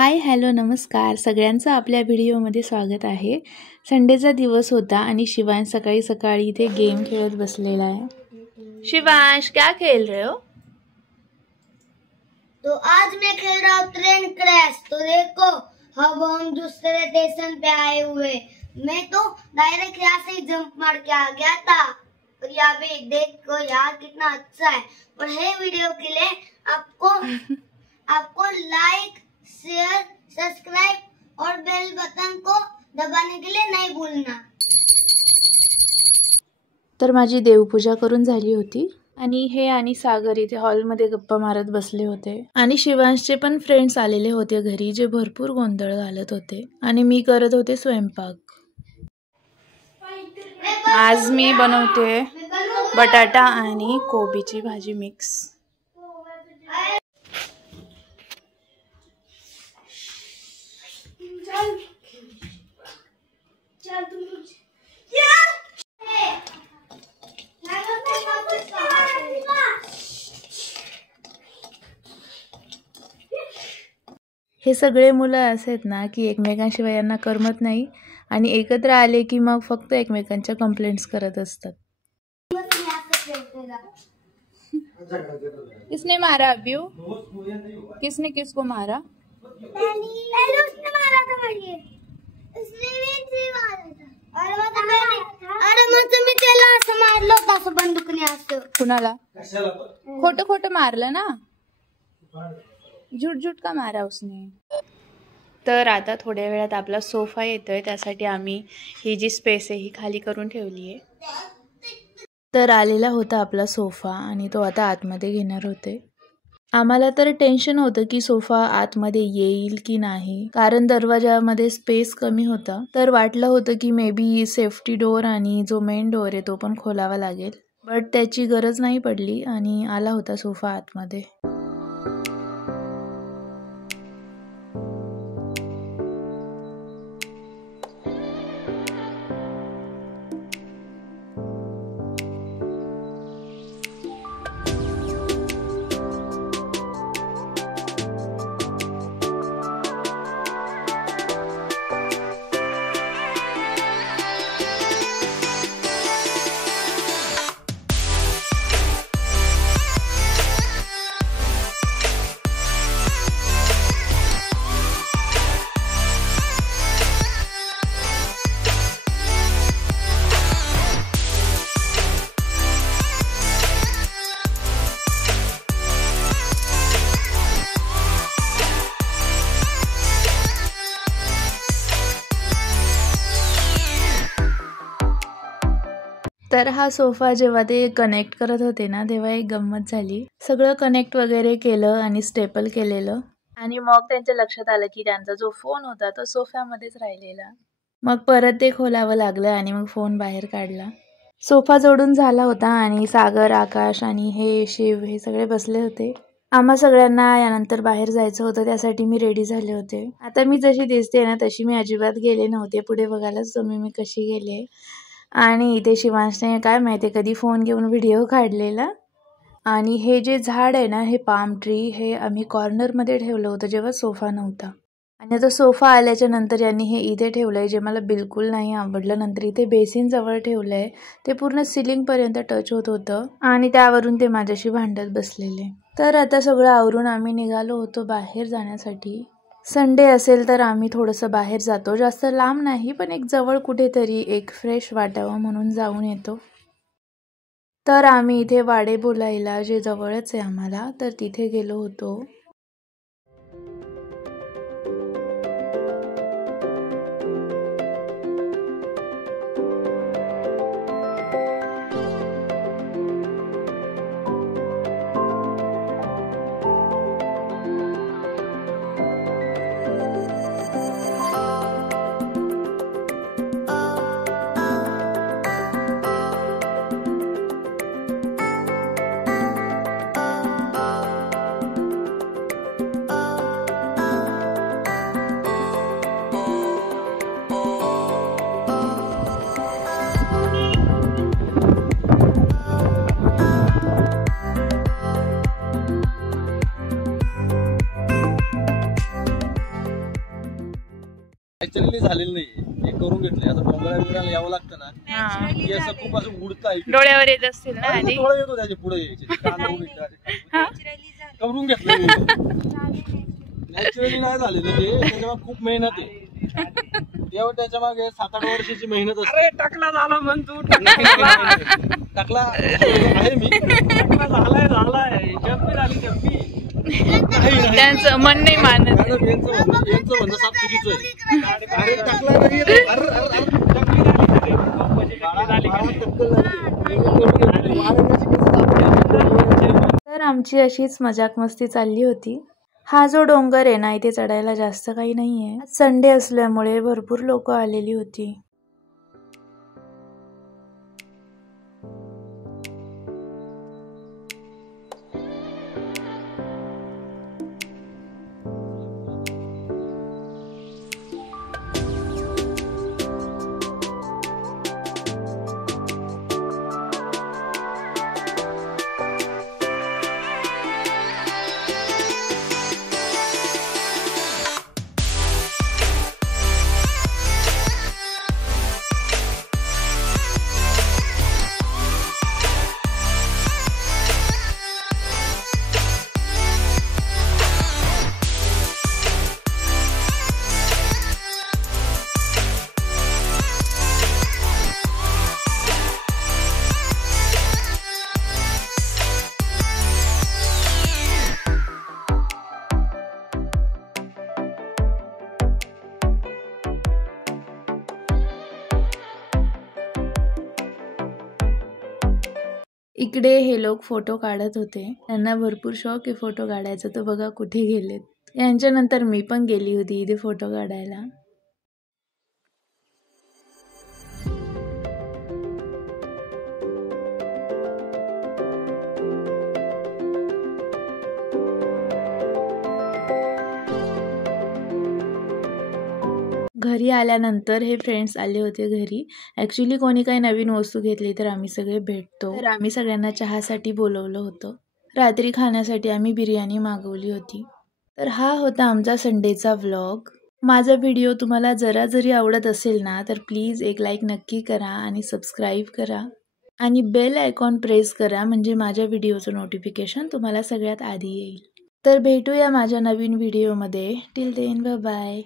Hi hello नमस्कार सगळ्यांचं आपल्या व्हिडिओमध्ये स्वागत आहे। संडेचा दिवस होता आणि शिवांश सकाळी सकाळी इथे गेम खेळत बसलेला आहे। शिवांश क्या खेल रहे हो? तो आज मैं खेल रहा हूँ ट्रेन क्रैश। तो देखो अब हम दूसरे स्टेशन पे आए हुए। मैं तो डायरेक्ट यहाँ से जंप मार के आ गया था और यहाँ पे देखो यार कितना अच्छा है। और है वीडियो के लिए आपको लाइक शेयर सब्सक्राइब और बेल बटन को दबाने के लिए नहीं भूलना। तर माझी देवपूजा करून झाली होती आणि हे आणि सागर इथे हॉलमध्ये गप्पा मारत बसले होते आणि शिवांशचे पण फ्रेंड्स आलेले होते घरी, जे भरपूर गोंधळ घालत होते आणि मी करत होते स्वयंपाक। आज मी बनवते बटाटा आणि कोबीची भाजी मिक्स। हे सगळे मुलं असे आहेत ना की एकमेकांशिवाय यांना करमत नाही आणि एकत्र आले की मग फक्त एकमेकांच्या कंप्लेंट्स करत असतात। किसने मारा अब्यू? किसने किसको मारा? पहले उसने मारा था मुझे। उसने भी मारा था। अरे मग मी त्याला असं मारलं होतं असं बंदुकने असं। कुणाला? खोटं खोटं मारलं ना, झूट झूट का मारा उसने। तर आता थोड्या वेळात आपला सोफा येतोय, त्यासाठी आम्ही ही जी स्पेस आहे ही खाली करून ठेवली आहे। तर आलेला होता आपला सोफा आणि तो आता आतमध्ये घेणार होते। आम्हाला तर टेन्शन होतं की सोफा आतमध्ये येईल की नाही, कारण दरवाजामध्ये स्पेस कमी होता। तर वाटलं होतं की मे बी सेफ्टी डोअर आणि जो मेन डोअर आहे तो पण खोलावा लागेल, बट त्याची गरज नाही पडली आणि आला होता सोफा आतमध्ये। तर हा सोफा जेव्हा ते कनेक्ट करत होते ना तेव्हा एक गंमत झाली। सगळं कनेक्ट वगैरे केलं आणि स्टेपल केलेलं आणि मग त्यांच्या लक्षात आलं की त्यांचा जो फोन होता तो सोफ्यामध्येच राहिलेला। मग परत ते खोलावं लागलं आणि मग फोन बाहेर काढला। सोफा जोडून झाला होता आणि सागर, आकाश आणि हे शिव हे सगळे बसले होते। आम्हा सगळ्यांना यानंतर बाहेर जायचं होतं, त्यासाठी मी रेडी झाले होते। आता मी जशी दिसते ना तशी मी अजिबात गेले नव्हते, पुढे बघायलाच तुम्ही मी कशी गेले। आणि इथे शिवांशने काय माहिती कधी फोन घेऊन व्हिडिओ काढलेला। आणि हे जे झाड आहे ना, हे पाम ट्री, हे आम्ही कॉर्नरमध्ये ठेवलं होतं जेव्हा सोफा नव्हता आणि आता सोफा आल्याच्या नंतर यांनी हे इथे ठेवलंय, जे मला बिलकुल नाही आवडलं। नंतर इथे बेसिन जवळ ठेवलंय, ते पूर्ण सिलिंग पर्यंत टच होत होतं आणि त्यावरून ते माझ्याशी भांडत बसलेले। तर आता सगळं आवरून आम्ही निघालो होतो बाहेर जाण्यासाठी। संडे असेल तर आम्ही थोडंसं बाहेर जातो, जास्त लांब नाही पण एक जवळ कुठेतरी एक फ्रेश वाटावं म्हणून जाऊन येतो। तर आम्ही इथे वाडे बोलायला, जे जवळच आहे आम्हाला, तर तिथे गेलो होतो। खूप असं उडता डोळ्यावर येत असतील ना आधी. डोळे येतो त्याचे पुढे करून घेतलं. नॅचरली नाही झालेलं ते, त्याच्यामुळे खूप मेहनत आहे. तेव्हा त्याच्या मागे 7-8 वर्षाची मेहनत असते. टकला झाला म्हण तू. टकला आहे मी, झालाय जप्पी झाली जप्पी. त्यांचं मन नाही मानत. यांचं म्हणणं साफ चुकीचं आहे. अरे टकला नाही, तर आमची अशीच मजाक मस्ती चालली होती. हा जो डोंगर आहे ना, इथे चढायला जास्त काही नाहीये. संडे असल्यामुळे भरपूर लोक आलेली होती. इकडे हे लोक फोटो काढत होते. त्यांना भरपूर शौक आहे फोटो काढायचा, तर बघा कुठे गेलेत. यांच्यानंतर मी पण गेली होती इथे फोटो काढायला. घरी आल्यानंतर हे फ्रेंड्स आले होते घरी. ॲक्च्युली कोणी काही नवीन वस्तू घेतली तर आम्ही सगळे भेटतो. तर आम्ही सगळ्यांना चहासाठी बोलवलं होतं. रात्री खाण्यासाठी आम्ही बिर्याणी मागवली होती. तर हा होता आमचा संडेचा व्लॉग. माझा व्हिडिओ तुम्हाला जरा जरी आवडत असेल ना, तर प्लीज एक लाईक नक्की करा आणि सबस्क्राईब करा आणि बेल आयकॉन प्रेस करा, म्हणजे माझ्या व्हिडिओचं नोटिफिकेशन तुम्हाला सगळ्यात आधी येईल. तर भेटूया माझ्या नवीन व्हिडिओमध्ये. Till then bye bye.